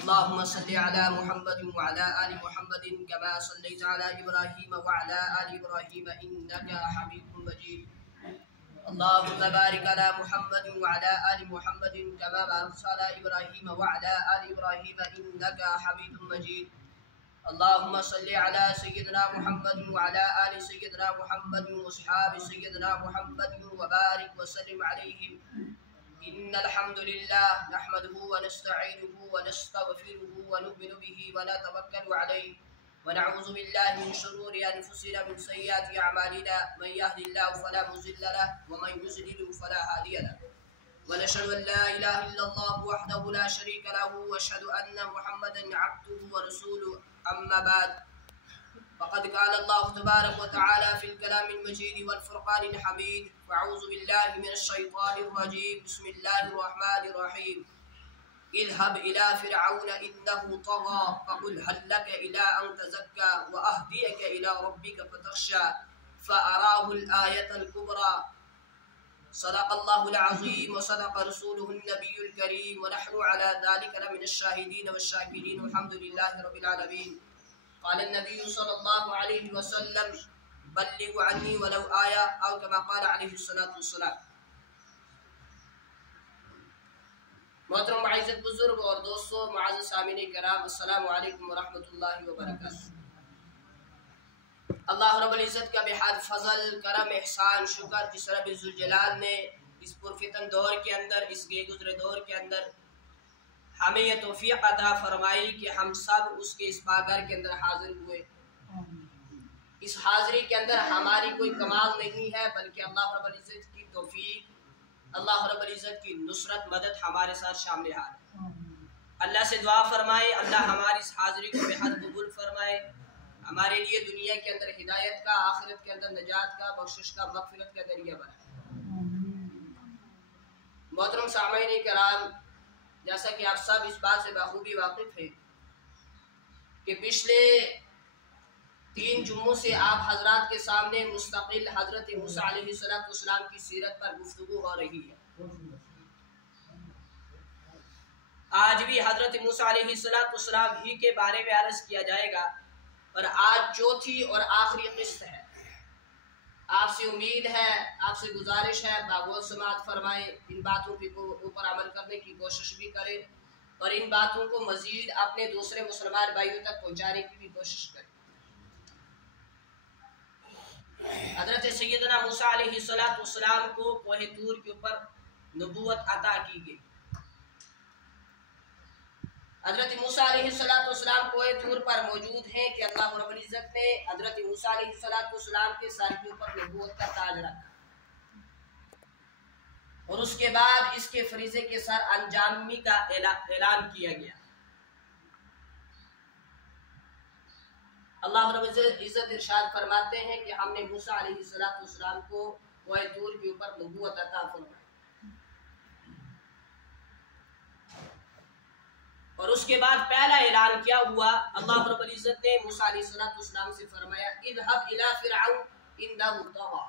اللهم صل على محمد وعلى آل محمد كما صليت على إبراهيم وعلى آل إبراهيم إنك حميد مجيد. اللهم بارك على محمد وعلى آل محمد كما باركت على إبراهيم وعلى آل إبراهيم إنك حميد مجيد. اللهم صل على سيدنا محمد وعلى آل سيدنا محمد وأصحاب سيدنا محمد وبارك وسلم عليهم. إن الحمد لله نحمده ونستعينه ونستغفره ونؤمن به ونتوكل عليه ونعوذ بالله من شرور أنفسنا من سيئات أعمالنا من يهد الله فلا مضل له ومن يضلل فلا هادي له ونشهد أن لا إله إلا الله وحده لا شريك له وأشهد أن محمدا عبده ورسوله. أما بعد فقد قال الله تبارك وتعالى في الكلام المجيد والفرقان الحميد فأعوذ بالله من الشيطان الرجيم بسم الله الرحمن الرحيم. اذهب إلى فرعون إنه طغى فقل هل لك إلى أن تزكى وأهديك إلى ربك فتخشى فأراه الآية الكبرى. صدق الله العظيم وصدق رسوله النبي الكريم ونحن على ذلك لمن الشاهدين والشاكرين والحمد لله رب العالمين. قال النبي صلى الله عليه وسلم بلغوا عني ولو آية أو كما قال عليه الصلاة والسلام. محترم معزز بزرگ اور دوستو معزز سامعین کرام السلام علیکم ورحمۃ اللہ وبرکاتہ. اللہ رب العزت کا بحد فضل کرم احسان شکر جس رب ذوالجلال نے اس پرفتن دور کے اندر اس گئے گزرے دور کے اندر ہمیں یہ توفیق عطا فرمائی کہ ہم سب اس کے اس پاگھر کے اندر حاضر ہوئے. اس حاضری کے اندر ہماری کوئی کمال نہیں ہے بلکہ اللہ رب العزت کی توفیق اللہ رب العزت کی نصرت مدد ہمارے ساتھ شامل حال ہے. اللہ سے دعا فرمائے اللہ ہماری اس حاضری کو بحد قبول فرمائے ہمارے لیے دنیا کے اندر ہدایت کا آخرت کے اندر نجات کا بخشش کا مغفرت کا ذریعہ بنائے. محترم سامعین کرام جیسا کہ آپ سب اس بات سے بخوبی واقف ہیں کہ پچھلے 3 جمعوں سے آپ حضرات کے سامنے مستقل حضرت موسیٰ علیہ السلام کی سیرت پر گفتگو ہو رہی ہے. آج بھی حضرت موسیٰ علیہ السلام ہی کے بارے میں عرض کیا جائے گا اور آج چوتھی اور آخری قسط ہے. آپ سے امید ہے آپ سے گزارش ہے باغوت سماعت فرمائیں ان باتوں کے اوپر عمل کرنے کی کوشش بھی کریں اور ان باتوں کو مزید اپنے دوسرے مسلمان بھائیوں تک پہنچانے کی بھی کوشش کریں. حضرت سیدنا موسیٰ علیہ السلام کو کوہ طور کے اوپر نبوت عطا کی گئی. حضرت موسیٰ علیہ السلام کوہ طور پر موجود ہیں کہ اللہ رب العزت نے حضرت موسیٰ علیہ السلام کے سر کے اوپر نبوت کا تاج رکھا اور اس کے بعد اس کے فریضے کے سر انجامی کا اعلان کیا گیا. اللہ رب العزت ارشاد فرماتے ہیں کہ ہم نے موسیٰ علیہ السلام کو کوہ طور کے اوپر نبوت عطا فرمائی اور اس کے بعد پہلا اعلان کیا ہوا. اللہ رب العزت نے موسیٰ علیہ السلام سے فرمایا اذهب الى فرعون انه طغى.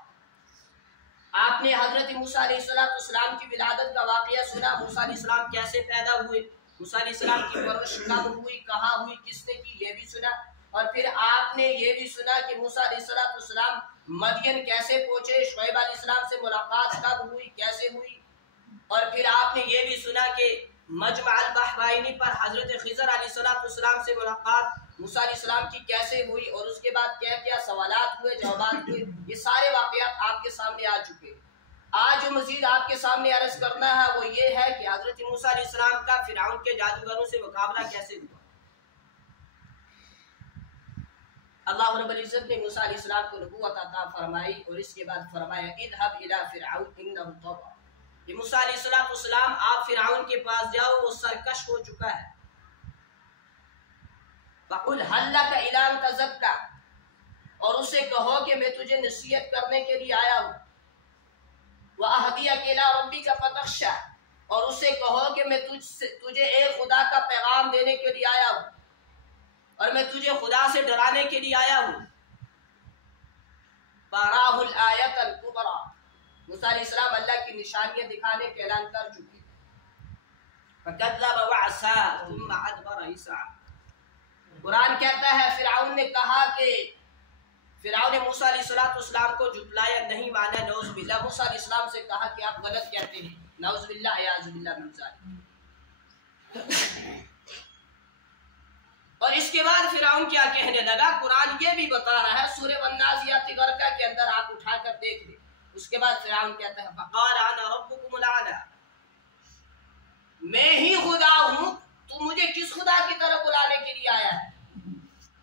آپ نے حضرت موسیٰ علیہ السلام کی ولادت کا واقعہ سنا. موسیٰ علیہ السلام کیسے پیدا ہوئے, موسیٰ علیہ السلام کی پرورش کب ہوئی, کہاں ہوئی, کس نے کی, یہ بھی سنا. اور پھر آپ نے یہ بھی سنا کہ موسیٰ علیہ السلام مدین کیسے پہنچے, شعیب علیہ السلام سے ملاقات کب ہوئی, کیسے ہوئی. اور پھر آپ نے یہ بھی سنا کہ مجمع البحرین پر حضرت خضر علیہ السلام سے ملاقات موسیٰ علیہ السلام کی کیسے ہوئی اور اس کے بعد کیا کیا سوالات ہوئے, جوابات ہوئے. یہ سارے واقعات آپ کے سامنے آ چکے ہیں. آج جو مزید آپ کے سامنے عرض کرنا ہے وہ یہ ہے کہ حضرت موسیٰ علیہ السلام کا فرعون کے جادوگروں سے مقابلہ کیسے ہوا. اللہ رب العزت نے موسیٰ علیہ السلام کو نبوت عطا فرمائی اور اس کے بعد فرمایا اذهب الى فرعون انه طغى. یہ موسیٰ علیہ السلام آپ فرعون کے پاس جاؤ, وہ سرکش ہو چکا ہے. فقل هل لك الى ان تزكى, اور اسے کہو کہ میں تجھے نصیحت کرنے کے لیے آیا ہوں. واهديك الى ربك فتخشى, اور اسے کہو کہ میں تجھے ایک خدا کا پیغام دینے کے لیے آیا ہوں اور میں تجھے خدا سے ڈرانے کے لیے آیا ہوں. فَأَرَاهُ الْآيَةَ الْكُبْرَى. موسیٰ علیہ السلام اللہ کی نشانیاں دکھانے کے اعلان کر چکے. فَكَذَّبَ وَعَصَىٰ ثُمَّ أَدْبَرَ عیسیٰ۔ قرآن کہتا ہے فرعون نے کہا کہ فرعون نے موسیٰ علیہ السلام کو جھٹلایا، نہیں مانا، نعوذ باللہ۔ موسیٰ علیہ السلام سے کہا کہ آپ غلط کہتے ہیں، نعوذ باللہ اعوذ باللہ من ذالک۔ اور اس کے بعد فرعون کیا کہنے لگا، قرآن یہ بھی بتا رہا ہے سورہ والنازعات غرقہ کے اندر، آپ اٹھا کر دیکھ لیں۔ اس کے بعد فرعون کہتا ہے فقال انا ربکم الاعلی، میں ہی خدا ہوں، تو مجھے کس خدا کی طرف بلانے کے لیے آیا ہے؟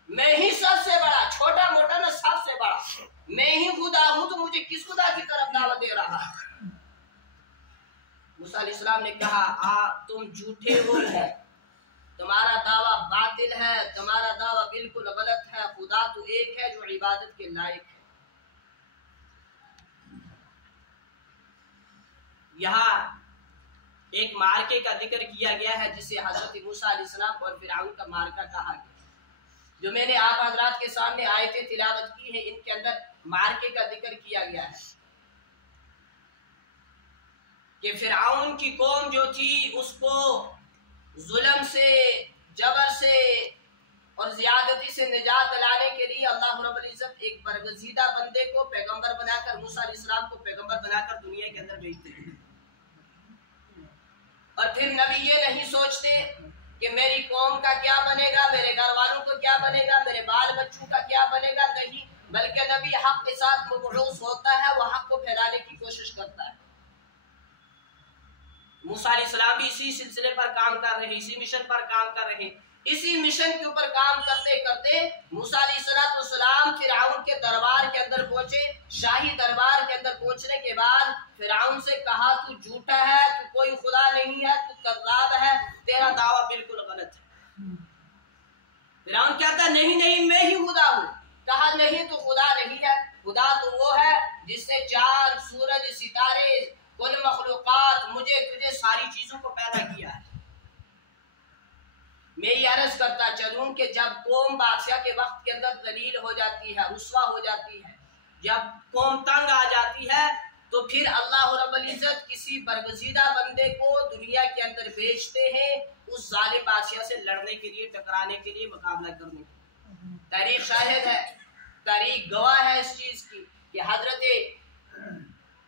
میں ہی سب سے بڑا، چھوٹا موٹا نہ، سب سے بڑا میں ہی خدا ہوں، تو مجھے کس خدا کی طرف دعوت دے رہا ہے؟ موسیٰ علیہ السلام نے کہا تم جھوٹے ہو، تمہارا دعویٰ باطل ہے، تمہارا دعویٰ بالکل غلط ہے، خدا تو ایک ہے جو عبادت کے لائق ہے۔ یہاں ایک مارکے کا ذکر کیا گیا ہے جسے حضرت موسیٰ علیہ السلام اور فرعون کا مارکہ کہا گیا۔ جو میں نے آپ حضرات کے سامنے آیتیں تلاوت کی ہیں، ان کے اندر مارکے کا ذکر کیا گیا ہے کہ فرعون کی قوم جو تھی اس کو ظلم سے، جبر سے اور زیادتی سے نجات دلانے کے لیے اللہ رب العزت ایک برگزیدہ بندے کو پیغمبر بنا کر، موسیٰ علیہ السلام کو پیغمبر بنا کر دنیا کے اندر بھیجتے ہیں۔ اور پھر نبی یہ نہیں سوچتے کہ میری قوم کا کیا بنے گا، میرے گھر والوں کو کیا بنے گا، میرے بال بچوں کا کیا بنے گا، نہیں، بلکہ نبی حق کے ساتھ مبعوث ہوتا ہے، وہ حق کو پھیلانے کی کوشش کرتا ہے۔ موسیٰ علیہ السلام بھی اسی سلسلے پر کام کر رہے، اسی مشن پر کام کر رہے۔ اسی مشن کے اوپر کام کرتے کرتے موسیٰ علیہ السلام فرعون کے دربار کے اندر پہنچے۔ شاہی دربار کے اندر پہنچنے کے بعد فرعون سے کہا تو جھوٹا ہے، تو کوئی خدا نہیں ہے، تو کذاب ہے، تیرا دعویٰ بالکل غلط ہے۔ فرعون کہتا نہیں میں ہی خدا ہوں۔ کہا نہیں تو خدا نہیں ہے، خدا تو وہ ہے جس نے چاند، سورج، ستارے، کل مخلوقات، مجھے تجھے ساری چیزوں کو پیدا کیا ہے۔ میں یہ عرض کرتا چلوں کہ جب قوم بادشاہ کے وقت کے اندر ذلیل ہو جاتی ہے، رسوا ہو جاتی ہے، جب قوم تنگ آ جاتی ہے، تو پھر اللہ رب العزت کسی برگزیدہ بندے کو دنیا کے اندر بھیجتے ہیں اس ظالم بادشاہ سے لڑنے کے لیے، ٹکرانے کے لیے، مقابلہ کرنے کے لیے۔ تاریخ شاہد ہے، تاریخ گواہ ہے اس چیز کی کہ حضرت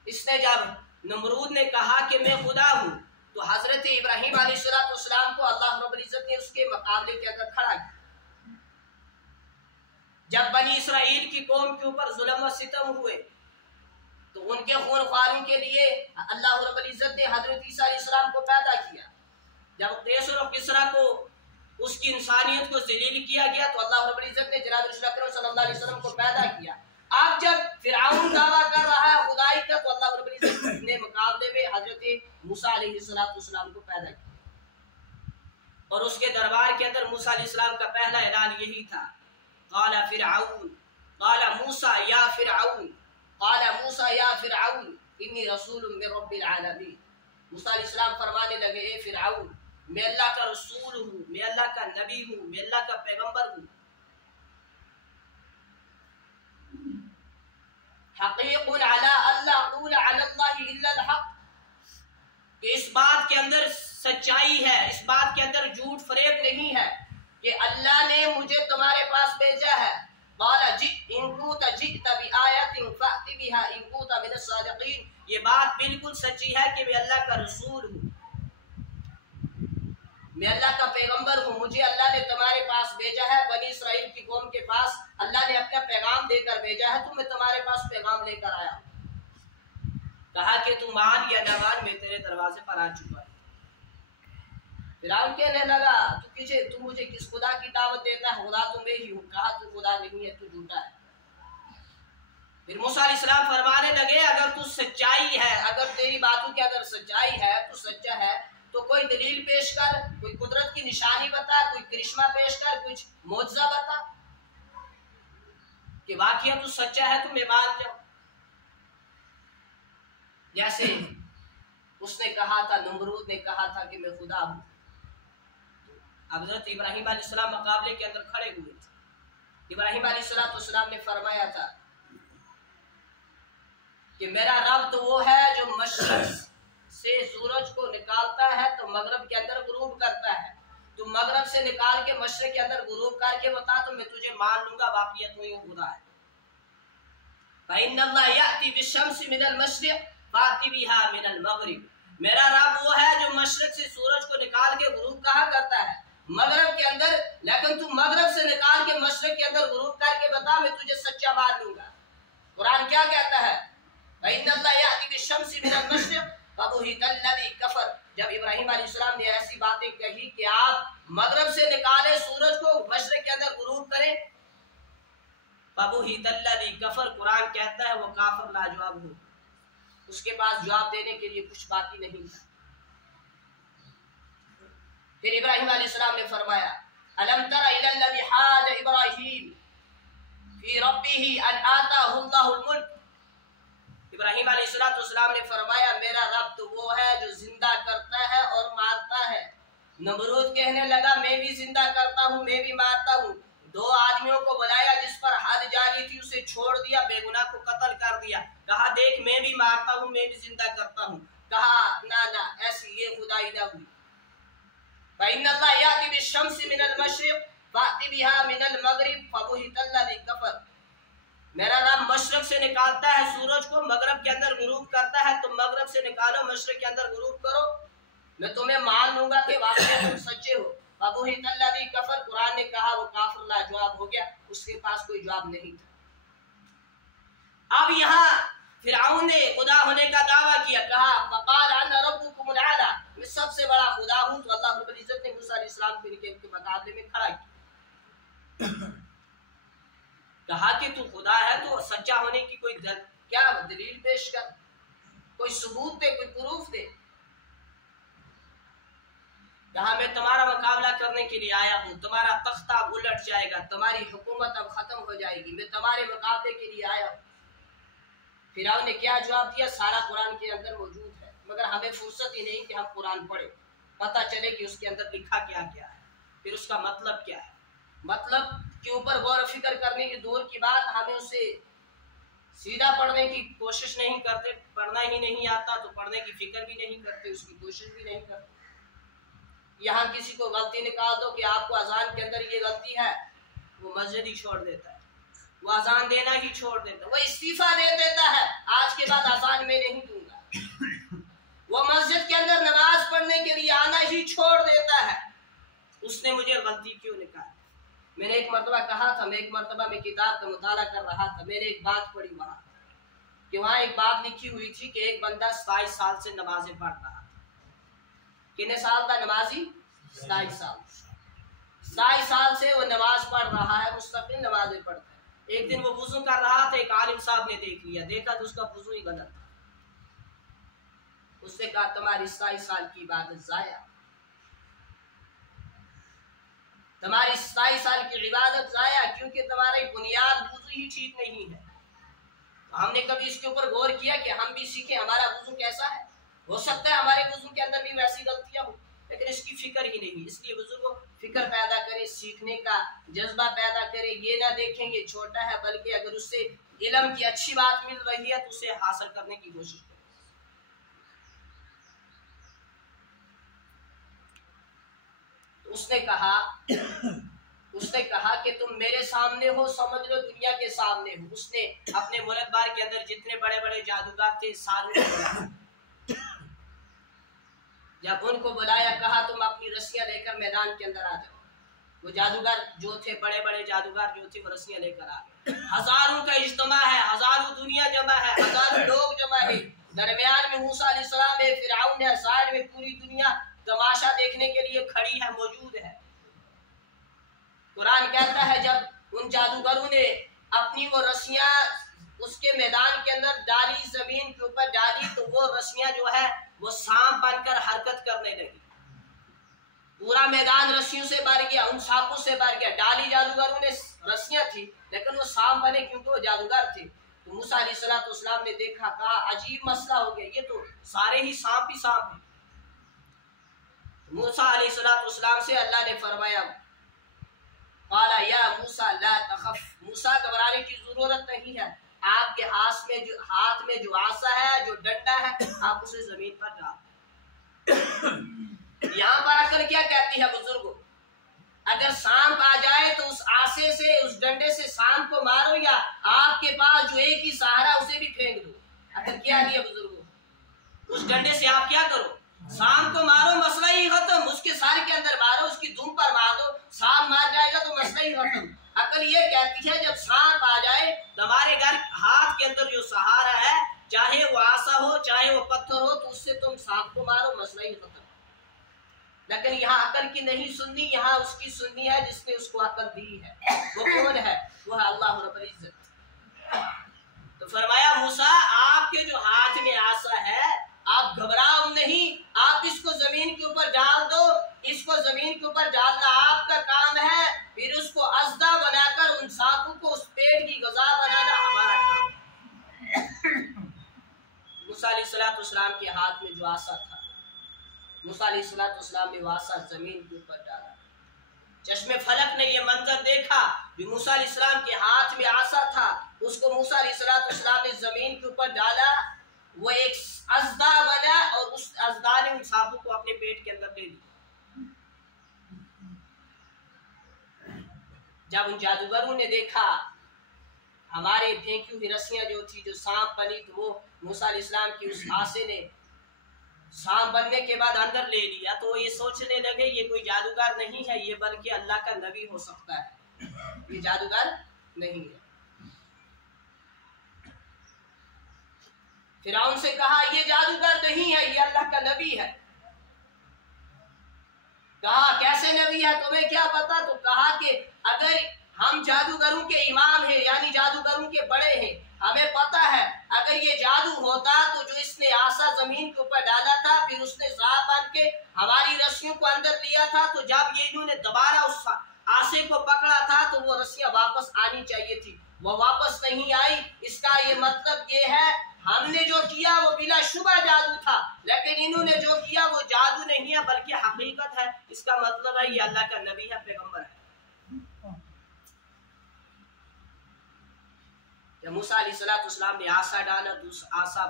اس نے جب نمرود نے کہا کہ میں خدا ہوں، تو حضرت ابراہیم علیہ السلام کو اللہ رب العزت نے اس کے مقابلے کے اندر کھڑا کیا۔ جب بنی اسرائیل کی قوم کے اوپر ظلم و ستم ہوئے تو ان کے خون خواروں کے لیے اللہ رب العزت نے حضرت عیسیٰ علیہ السلام کو پیدا کیا۔ جب قیصر و کسریٰ کو اس کی انسانیت کو ذلیل کیا گیا تو اللہ رب العزت نے جناب رسول اکرم صلی اللہ علیہ وسلم کو پیدا کیا۔ اب جب فرعون دعویٰ کر رہا ہے خدائی کا، تو اللہ رب العزت نے مقابلے میں حضرت موسیٰ علیہ السلام کو پیدا کیا، اور اس کے دربار کے اندر موسیٰ علیہ السلام کا پہلا اعلان یہی تھا، قال فرعون قال موسیٰ یا فرعون قال موسیٰ یا فرعون انی رسول من رب العالمین۔ موسیٰ علیہ السلام فرمانے لگے اے فرعون، میں اللہ کا رسول ہوں، میں اللہ کا نبی ہوں، میں اللہ کا پیغمبر ہوں، حقیق علی اللہ اقول علی اللہ الا الحق، کہ اس بات کے اندر سچائی ہے، اس بات کے اندر جھوٹ فریب نہیں ہے کہ اللہ نے مجھے تمہارے پاس بھیجا ہے۔ قال ان كنت جئت بآیۃ فأت بها ان كنت من الصادقین، یہ بات بالکل سچی ہے کہ میں اللہ کا رسول ہوں، میں اللہ کا پیغمبر ہوں، مجھے اللہ نے تمہارے پاس بھیجا ہے، بنی اسرائیل کی قوم کے پاس اللہ نے اپنا پیغام دے کر بھیجا ہے، تو میں تمہارے پاس پیغام لے کر آیا ہوں۔ کہا کہ تم مان یا نہ مان، میں تیرے دروازے پر آ چکا ہے۔ فرعون کہنے لگا تو مجھے کس خدا کی دعوت دیتا ہے، خدا تو میں ہی ہوں۔ کہا تو خدا نہیں ہے، تو جھوٹا ہے۔ پھر موسیٰ علیہ السلام فرمانے لگے اگر تو سچائی ہے، اگر تیری باتوں کے اندر سچائی ہے، تو سچا ہے تو کوئی دلیل پیش کر، کوئی قدرت کی نشانی بتا، کوئی کرشمہ پیش کر، کچھ معجزہ بتا کہ واقعہ تو سچا ہے، تو میں مان جاؤں۔ جیسے اس نے کہا تھا، نمرود نے کہا تھا کہ میں خدا ہوں۔ حضرت ابراہیم علیہ السلام مقابلے کے اندر کھڑے ہوئے تھے۔ ابراہیم علیہ السلام نے فرمایا تھا کہ میرا رب تو وہ ہے جو مشرق سے سورج کو نکالتا ہے تو مغرب کے اندر غروب کرتا ہے، تو مغرب سے نکال کے مشرق کے اندر غروب کر کے بتا تو میں تجھے مان لوں گا واقعہ تو ہی خدا ہے. فإن اللہ یأتی بالشمس من المشرق فأتی بها من المغرب. میرا رب وہ ہے جو مشرق سے سورج کو نکال کے غروب کہا کرتا ہے مغرب کے اندر، لیکن تو مغرب سے نکال کے مشرق کے اندر غروب کر کے بتا میں تجھے سچا مان لوں گا. قرآن کیا کہتا ہے؟ فإن اللہ یأتی بالشمس من المشرق فبہت الذی کفر. جب ابراہیم علیہ السلام نے ایسی باتیں کہی کہ آپ مغرب سے نکالے سورج کو مشرق کے اندر غروب کریں، فبہت الذی کفر، قرآن کہتا ہے وہ کافر لاجواب ہو، اس کے پاس جواب دینے کے لیے کچھ باقی نہیں تھا. پھر ابراہیم علیہ السلام نے فرمایا الم تر الی الذی حاج ابراہیم فی ربہ ان آتاہ اللہ الملک. ابراہیم علیہ السلام نے فرمایا میرا رب تو وہ ہے جو زندہ کرتا ہے اور مارتا ہے. نمرود کہنے لگا میں بھی زندہ کرتا ہوں میں بھی مارتا ہوں. دو آدمیوں کو بلایا جس پر حد جاری تھی اسے چھوڑ دیا، بے گناہ کو قتل کر دیا. کہا دیکھ میں بھی مارتا ہوں میں بھی زندہ کرتا ہوں. کہا نہ ایسی یہ خدائی نہ ہوئی. فإن اللہ یأتی بالشمس من المشرق فأتی بها من المغرب فبہت الذی کفر. میرا رب مشرق سے نکالتا ہے سورج کو مغرب کے اندر غروب کرتا ہے، تم مغرب سے نکالو مشرق کے اندر غروب کرو، میں تمہیں مان لوں گا کہ واقعی تم سچے ہو. فبہت الذی کفر، قرآن نے کہا وہ کافر لاجواب ہو گیا، اس کے پاس کوئی جواب نہیں تھا. اب یہاں فرعون نے خدا ہونے کا دعویٰ کیا، کہا فقال انا ربکم الاعلی، میں سب سے بڑا خدا ہوں. تو اللہ رب العزت نے موسیٰ علیہ السلام کو ان کے مقابلے میں کھڑا کیا، کہا کہ تو خدا ہے تو سچا ہونے کی کوئی کیا دلیل پیش کر، کوئی ثبوت دے، کوئی پروف دے. کہا میں تمہارا مقابلہ کرنے کے لیے آیا ہوں، تمہارا تختہ اب الٹ جائے گا، تمہاری حکومت اب ختم ہو جائے گی، میں تمہارے مقابلے کے لیے آیا ہوں. فرعون نے کیا جواب دیا سارا قرآن کے اندر موجود ہے، مگر ہمیں فرصت ہی نہیں کہ ہم قرآن پڑھیں پتہ چلے کہ اس کے اندر لکھا کیا کیا ہے، پھر اس کا مطلب کیا ہے. مطلب کے اوپر غور و فکر کرنے کی دور کی بات، ہمیں اسے سیدھا پڑھنے کی کوشش نہیں کرتے، پڑھنا ہی نہیں آتا تو پڑھنے کی فکر بھی نہیں کرتے، اس کی کوشش بھی نہیں کرتے. یہاں کسی کو غلطی نکال دو کہ آپ کو اذان کے اندر یہ غلطی ہے، وہ مسجد ہی چھوڑ دیتا ہے، وہ اذان دینا ہی چھوڑ دیتا ہے، وہ استعفیٰ دے دیتا ہے آج کے بعد اذان میں نہیں دوں گا، وہ مسجد کے اندر نماز پڑھنے کے لیے آنا ہی چھوڑ دیتا ہے. اس نے مجھے غلطی کیوں نکالی؟ میں نے ایک مرتبہ کہا تھا، میں ایک مرتبہ میں کتاب کا مطالعہ کر رہا تھا، میں نے ایک بات پڑھی وہاں کہ وہاں ایک بات لکھی ہوئی تھی کہ ایک بندہ 27 سال سے نمازیں پڑھ رہا تھا. کتنے سال کا نمازی؟ 27 سال. 27 سال سے وہ نماز پڑھ رہا ہے، مستقل نمازیں پڑھتا ہے. ایک دن وہ وضو کر رہا تھا، ایک عالم صاحب نے دیکھا تو اس کا وضو ہی غلط تھا. اس نے کہا تمہاری 27 سال کی عبادت ضائع، تمہاری 27 سال کی عبادت ضائع، کیونکہ تمہاری بنیاد وضو ہی ٹھیک نہیں ہے. ہم نے کبھی اس کے اوپر غور کیا کہ ہم بھی سیکھیں ہمارا وضو کیسا ہے؟ ہو سکتا ہے ہمارے وضو کے اندر بھی ویسی غلطیاں ہوں، لیکن اس کی فکر ہی نہیں. اس لیے بزرگوں فکر پیدا کرے، سیکھنے کا جذبہ پیدا کرے. یہ نہ دیکھیں یہ چھوٹا ہے، بلکہ اگر اس سے علم کی اچھی بات مل رہی ہے تو اسے حاصل کرنے کی کوشش کرے. اس نے کہا کہ تم میرے سامنے ہو، سمجھ لو دنیا کے سامنے ہو. اس نے اپنے ملک بار کے اندر جتنے بڑے بڑے جادوگر تھے سارے جب ان کو بلایا، کہا تم اپنی رسیاں لے کر میدان کے اندر آ جاؤ. وہ جادوگر جو تھے، بڑے بڑے جادوگر جو تھے، وہ رسیاں لے کر آ گئے. ہزاروں کا اجتماع ہے، ہزاروں دنیا جمع ہے، ہزاروں لوگ جمع ہے. درمیان میں موسیٰ علیہ السلام ہے، فرعون ہے، سائڈ میں پوری دنیا تماشا دیکھنے کے لیے کھڑی ہے، موجود ہے. قرآن کہتا ہے جب ان جادوگروں نے اپنی وہ رسیاں اس کے میدان کے اندر ڈالی، زمین کے اوپر ڈالی، تو وہ رسیاں جو ہے وہ سانپ بن کر حرکت کرنے لگی. پورا میدان رسیوں سے بھر گیا، ان سانپوں سے بھر گیا. ڈالی جادوگروں نے رسیاں تھی لیکن وہ سانپ بنے کیونکہ وہ جادوگر تھے. تو موسیٰ علیہ السلام نے دیکھا، کہا عجیب مسئلہ ہو گیا، یہ تو سارے ہی سانپ ہیں. موسیٰ علیہ السلام سے اللہ نے فرمایا قال یا موسیٰ لا تخف، موسیٰ گھبرانے کی ضرورت نہیں ہے. آپ کے ہاتھ میں جو عصا ہے، جو ڈنڈا ہے، آپ اسے زمین پر ڈال. یہاں پر عقل کیا کہتی ہے بزرگوں؟ اگر سانپ آ جائے تو اس آسے سے اس ڈنڈے سے سانپ کو مارو یا آپ کے پاس جو ایک ہی سہارا اسے بھی پھینک دو. اگر کیا کیا بزرگوں اس ڈنڈے سے آپ کیا کرو سانپ کو مارو مسئلہ ہی ختم. اس کے سر کے اندر مارو اس کی دم پر مار دو سانپ مار جائے گا تو مسئلہ ہی ختم. عقل یہ کہتی ہے جب سانپ آ جائے ہمارے گھر ہاتھ کے اندر جو سہارا ہے چاہے وہ آسا ہو چاہے وہ پتھر ہو تو اس سے تم سانپ کو مارو مسئلہ ہی ختم. لیکن یہاں عقل کی نہیں سننی یہاں اس کی سننی ہے جس نے اس کو عقل دی ہے. وہ کون ہے؟ وہ ہے اللہ رب العزت. تو فرمایا موسیٰ آپ کے جو ہاتھ میں آسا ہے آپ گھبراؤ نہیں آپ اس کو زمین کے اوپر ڈال دو. اس کو زمین کے اوپر ڈالنا آپ کا کام ہے پھر اس کو ازدا بنا کر ان سانپوں کو اس پیڑ کی غذا بنانا ہمارا کام. موسیٰ علیہ السلام کے ہاتھ میں جو آسا تھا موسیٰ علیہ السلام نے وہ آسا زمین کے اوپر ڈالا. چشم فلک نے یہ منظر دیکھا کہ موسیٰ علیہ السلام کے ہاتھ میں آسا تھا اس کو موسیٰ علیہ السلام نے زمین کے اوپر ڈالا وہ ایک ازدا بنا اور اس ازدا نے ان سانپوں کو اپنے پیٹ کے اندر لے لی. جب ان جادوگروں نے دیکھا ہمارے پھینکی ہوئی رسیاں جو تھی جو سانپ بنی تو وہ موسیٰ علیہ السلام کی اس آسے نے سانپ بننے کے بعد اندر لے لیا تو وہ یہ سوچنے لگے یہ کوئی جادوگر نہیں ہے یہ بلکہ اللہ کا نبی ہو سکتا ہے یہ جادوگر نہیں ہے. فرعون سے کہا یہ جادوگر نہیں ہے یہ اللہ کا نبی ہے. کہا کیسے نبی ہے تمہیں کیا پتا؟ تو کہا کہ اگر ہم جادوگروں کے امام ہیں یعنی جادوگروں کے بڑے ہیں ہمیں پتا ہے اگر یہ جادو ہوتا تو جو اس نے آسا زمین کے اوپر ڈالا تھا پھر اس نے سانپ بن کے ہماری رسیوں کو اندر لیا تھا تو جب یہ انہوں نے دوبارہ اس آسے کو پکڑا تھا تو وہ رسیاں واپس آنی چاہیے تھی وہ واپس نہیں آئی. اس کا یہ مطلب یہ ہے ہم نے جو کیا وہ بلا شبہ جادو تھا لیکن انہوں نے جو کیا وہ جادو نہیں ہے بلکہ حقیقت ہے. اس کا مطلب ہے یہ اللہ کا نبی ہے پیغمبر ہے. جب موسیٰ علیہ السلام نے آسا ڈالا تو اس آسا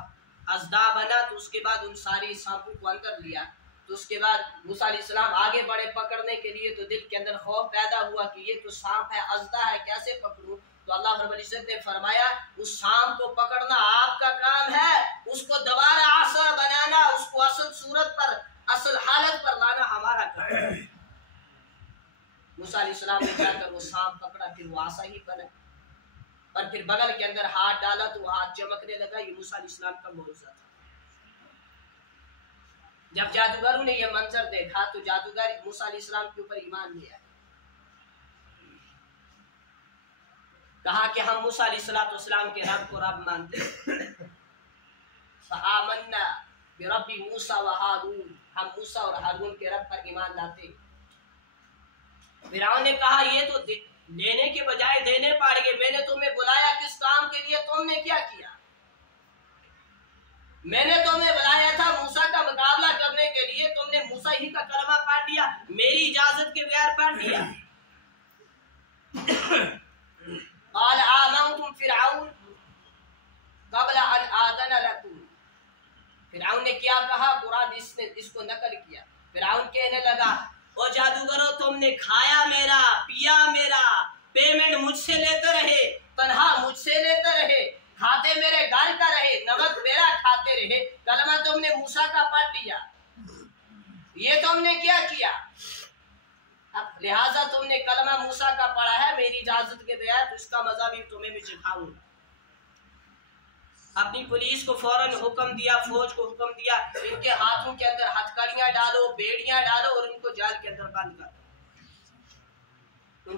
ازدا بنا تو اس کے بعد ان ساری سانپوں کو اندر لیا تو اس کے بعد موسیٰ علیہ السلام آگے بڑھے پکڑنے کے لیے تو دل کے اندر خوف پیدا ہوا کہ یہ تو سانپ ہے ازدا ہے کیسے پکڑوں. تو اللہ رب العزت نے فرمایا اس سانپ کو پکڑنا آپ کا کام ہے اس کو دوبارہ آسا بنانا اس کو اصل صورت پر اصل حالت پر لانا ہمارا کام ہے. موسیٰ علیہ السلام نے جا کر وہ سانپ پکڑا پھر وہ آسا ہی بنا اور پھر بغل کے اندر ہاتھ ڈالا تو وہ ہاتھ چمکنے لگا. یہ موسیٰ علیہ السلام کا معجزہ تھا. جب جادوگروں نے یہ منظر دیکھا تو جادوگر موسیٰ علیہ السلام کے اوپر ایمان لیا کہا کہ ہم موسیٰ علیہ السلام کے رب کو رب مانتے ہیں. فآمنا برب موسیٰ و ہارون ہم موسیٰ اور ہارون کے رب پر ایمان لاتے ہیں. فرعون نے کہا یہ تو لینے کے بجائے دینے پڑ گئے. میں نے تمہیں بلایا کس کام کے لیے تم نے کیا کیا؟ میں نے تمہیں بلایا تھا موسیٰ کا مقابلہ کرنے کے لیے تم نے موسیٰ ہی کا کلمہ پڑھ دیا میری اجازت کے بغیر پڑھ دیا. قال آمنتم فرعون قبل ان آذن لكم. فرعون نے کیا کہا؟ قرآن نے اس کو نقل کیا. فرعون کہنے لگا او جادوگرو تم نے کھایا میرا پیا میرا پیمنٹ مجھ سے لیتے رہے تنہا مجھ سے لیتے رہے کھاتے میرے گھر کا رہے نمک میرا کھاتے رہے کلمہ تم نے موسیٰ کا پڑھ لیا یہ تم نے کیا کیا؟ اب لہٰذا تم نے کلمہ موسیٰ کا پڑھا ہے میری اجازت کے بغیر تو اس کا مزہ بھی تمہیں میں چکھاؤں گا. اپنی پولیس کو فوراً حکم دیا فوج کو حکم دیا ان کے ہاتھوں کے اندر ہتھکڑیاں ڈالو بیڑیاں ڈالو اور ان کو جیل کے اندر بند کرو. ان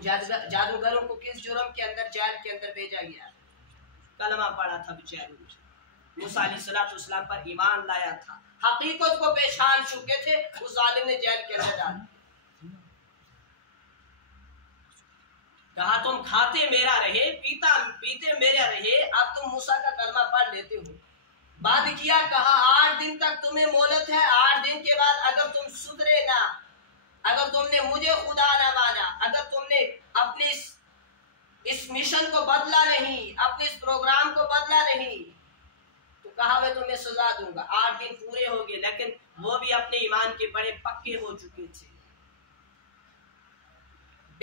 جادوگروں کو کس جرم کے اندر جیل کے اندر بھیجا گیا؟ کلمہ پڑھا تھا بیچاروں نے موسیٰ علیہ السلام پر ایمان لایا تھا حقیقت کو پہچان چکے تھے اس ظالم نے جیل کے اندر ڈال کہا تم کھاتے میرا رہے پیتے میرا رہے اب تم موسیٰ کا کلمہ پڑھ لیتے ہو. بعد کیا کہا 8 دن تک تمہیں مہلت ہے 8 دن کے بعد اگر تم سدھرے نہ اگر تم نے مجھے خدا نہ مانا اگر تم نے اپنے اس مشن کو بدلا نہیں اپنے اس پروگرام کو بدلا نہیں تو کہا میں تمہیں سزا دوں گا. 8 دن پورے ہو گئے لیکن وہ بھی اپنے ایمان کے بڑے پکے ہو چکے تھے.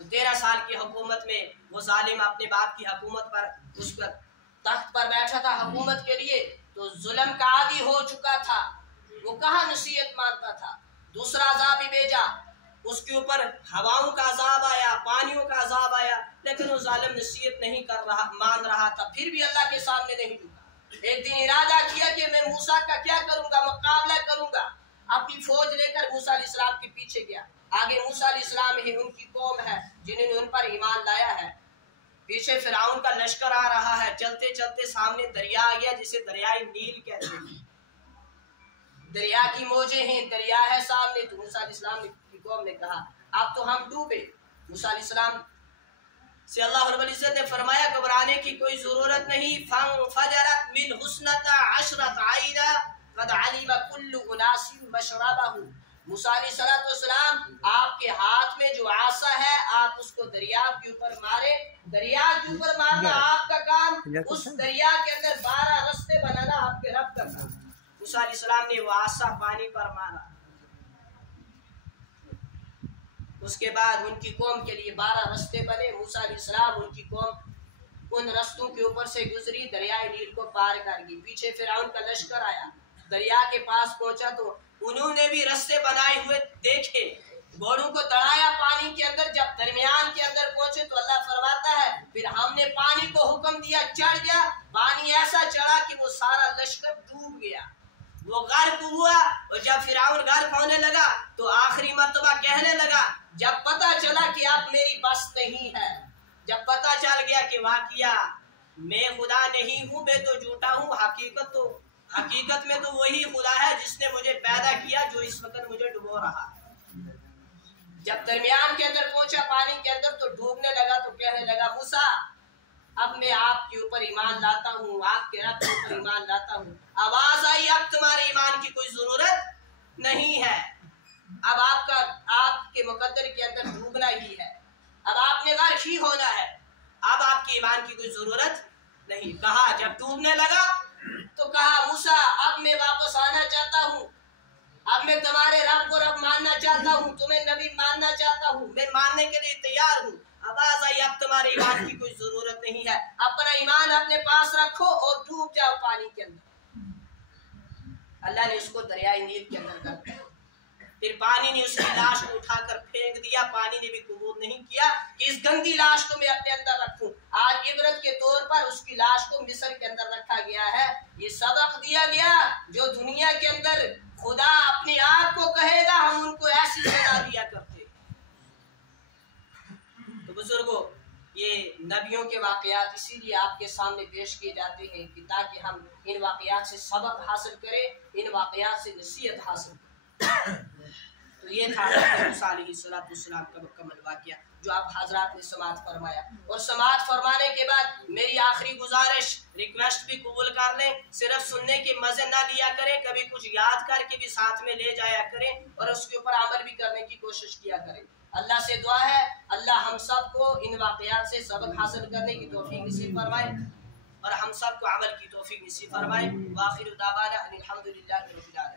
تو 13 سال کی حکومت میں وہ ظالم اپنے باپ کی حکومت پر اس پر تخت پر بیٹھا تھا حکومت کے لیے، تو ظلم کا عادی ہو چکا تھا، وہ کہاں نصیحت مانتا تھا۔ دوسرا عذاب بھی بھیجا، اس کے اوپر ہواؤں کا عذاب آیا، پانیوں کا عذاب آیا، لیکن وہ ظالم نصیحت نہیں مان رہا تھا، پھر بھی اللہ کے سامنے نہیں جھکا۔ ایک دن ارادہ کیا کہ میں موسیٰ کا کیا کروں گا، مقابلہ کروں گا، اپنی فوج لے کر موسیٰ علیہ السلام کے پیچھے گیا۔ آگے موسیٰ علیہ السلام ہی ان کی قوم ہے جنہوں نے ان پر ایمان لایا ہے، پیچھے فرعون کا لشکر آ رہا ہے، چلتے چلتے سامنے دریا آ گیا جسے دریائے نیل کہتے ہیں، دریا کی موجیں ہیں، دریا ہے سامنے۔ تو موسیٰ علیہ السلام کی قوم نے کہا اب تو ہم ڈوبے۔ موسیٰ علیہ السلام سے اللہ رب العزت نے فرمایا گھبرانے کی کوئی ضرورت نہیں، فَانْفَجَرَتْ مِنْ حُسْنَتَا عَشْرَةَ عَيْنًا قَدْ عَلِمَ كُلُّ أُنَاسٍ مَشْرَبَهُم۔ موسیٰ علیہ السلام آپ کے ہاتھ میں جو عصا ہے آپ اس کو دریا کے اوپر مارے، دریا کے اوپر مارنا آپ کا کام، اس دریا کے اندر 12 رستے بنانا آپ کے رب کا کام۔ موسیٰ علیہ السلام نے وہ عصا پانی پر مارا، اس کے بعد ان کی قوم کے لیے 12 رستے بنے۔ موسیٰ علیہ السلام ان کی قوم ان رستوں کے اوپر سے گزری، دریائے نیل کو پار کر گئی۔ پیچھے فرعون کا لشکر آیا، دریا کے پاس پہنچا تو انہوں نے بھی رستے بنائے ہوئے دیکھے، گھوڑوں کو دوڑایا پانی کے اندر۔ جب درمیان کے اندر پہنچے تو اللہ فرماتا ہے پھر ہم نے پانی کو حکم دیا، چڑھ گیا، پانی ایسا چڑھا کہ وہ سارا لشکر ڈوب گیا، وہ غرق ہوا۔ اور جب فرعون غرق ہونے لگا تو آخری مرتبہ کہنے لگا جب پتہ چلا کہ اب میری بس نہیں ہے، جب پتہ چل گیا کہ واقعہ میں خدا نہیں ہوں، میں تو جھوٹا ہوں، حقیقت میں تو وہی خدا ہے جس نے مجھے پیدا کیا جو اس وقت مجھے ڈبو رہا ہے۔ جب درمیان کے اندر پہنچا پانی کے اندر تو ڈوبنے لگا تو کہنے لگا موسیٰ اب میں آپ کے اوپر ایمان لاتا ہوں، آپ کے رب کے اوپر ایمان لاتا ہوں۔ آواز آئی اب تمہارے ایمان کی کوئی ضرورت نہیں ہے، اب آپ کے مقدر کے اندر ڈوبنا ہی ہے، اب آپ نے غرق ہی ہونا ہے، اب آپ کے ایمان کی کوئی ضرورت نہیں۔ کہا جب ڈوبنے لگا تو کہا موسیٰ اب میں واپس آنا چاہتا ہوں، اب میں تمہارے رب کو رب ماننا چاہتا ہوں، تمہیں نبی ماننا چاہتا ہوں، میں ماننے کے لیے تیار ہوں۔ آواز آئی اب تمہارے ایمان کی کوئی ضرورت نہیں ہے، اپنا ایمان اپنے پاس رکھو اور ڈوب جاؤ پانی کے اندر۔ اللہ نے اس کو دریائے نیل کے اندر کر دیا، پھر پانی نے اس کی لاش کو اٹھا کر پھینک دیا۔ پانی نے بھی قبول نہیں کیا کہ اس گندی لاش کو میں اپنے اندر رکھوں۔ آج عبرت کے طور پر اس کی لاش کو مصر کے اندر رکھا گیا ہے۔ یہ سبق دیا گیا جو دنیا کے اندر خدا اپنے آپ کو کہے گا ہم ان کو ایسی سزا دیا کرتے۔ تو بزرگوں یہ نبیوں کے واقعات اسی لیے آپ کے سامنے پیش کیے جاتے ہیں کہ تاکہ ہم ان واقعات سے سبق حاصل کریں، ان واقعات سے نصیحت حاصل کریں۔ تو یہ تھا موسیٰ علیہ السلام کا مکمل واقعہ جو آپ حضرات نے سماعت فرمایا، اور سماعت فرمانے کے بعد میری آخری گزارش ریکویسٹ بھی قبول کر لیں، صرف سننے کے مزے نہ لیا کریں، کبھی کچھ یاد کر کے بھی ساتھ میں لے جایا کریں اور اس کے اوپر عمل بھی کرنے کی کوشش کیا کریں۔ اللہ سے دعا ہے اللہ ہم سب کو ان واقعات سے سبق حاصل کرنے کی توفیق نصیب فرمائے اور ہم سب کو عمل کی توفیق نصیب فرمائے۔ وآخر دعوانا ان الحمد للہ رب العالمین۔